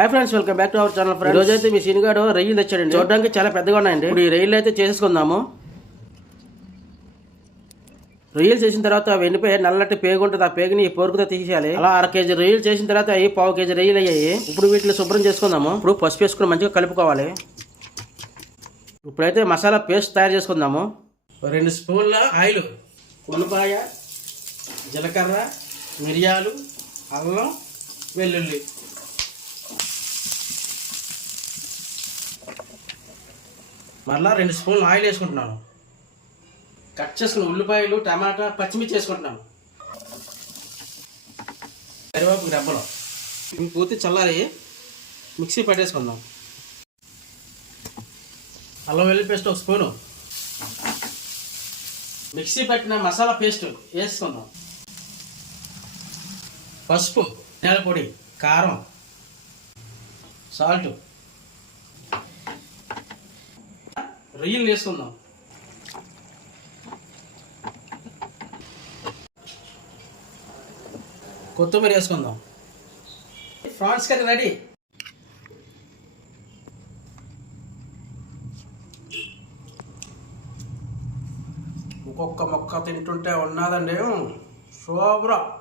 Hi friends welcome back to our channel friends రోజు అయితే మీ సీనిగాడు రొయ్యలు తెచ్చాడండి. చూడడానికి చాలా పెద్దగా ఉన్నాయండి. ఇప్పుడు ఈ రొయ్యలు అయితే చేసేసుకుందాము. రొయ్యలు చేసిన తర్వాత అవి ఎండిపోయి నల్లటి పేగు ఉంటుంది. ఆ పేగుని ఈ పోరుకుతో తీసేయాలి. అలా అర కేజీ రొయ్యలు చేసిన తర్వాత అవి పావు కేజీ రొయ్యలు అయ్యాయి. ఇప్పుడు వీటిని శుభ్రం చేసుకుందాము. ఇప్పుడు పసుపు వేసుకుని మంచిగా కలుపుకోవాలి. ఇప్పుడైతే మసాలా పేస్ట్ తయారు చేసుకుందాము. రెండు స్పూన్ల ఆయిల్ ఉల్లిపాయ జీలకర్ర మిరియాలు అల్లం వెల్లుల్లి. మరలా రెండు స్పూన్లు ఆయిల్ వేసుకుంటున్నాను. కట్ చేసుకున్న ఉల్లిపాయలు టమాటా పచ్చిమిర్చి వేసుకుంటున్నాను. కరివేపు రెబ్బలు. ఇవి పూర్తి చల్లారి మిక్సీ పట్టేసుకుందాం. అల్లం వెల్లుల్లి పేస్ట్ ఒక స్పూను. మిక్సీ పెట్టిన మసాలా పేస్ట్ వేసుకుందాం. పసుపు నెల పొడి కారం సాల్ట్. రొయ్యలు వేసుకుందాం. కొత్తిమీర వేసుకుందాం. Prawns curry ready. ఒక్కొక్క మొక్క తింటుంటే ఉన్నదండి. శుభ్ర.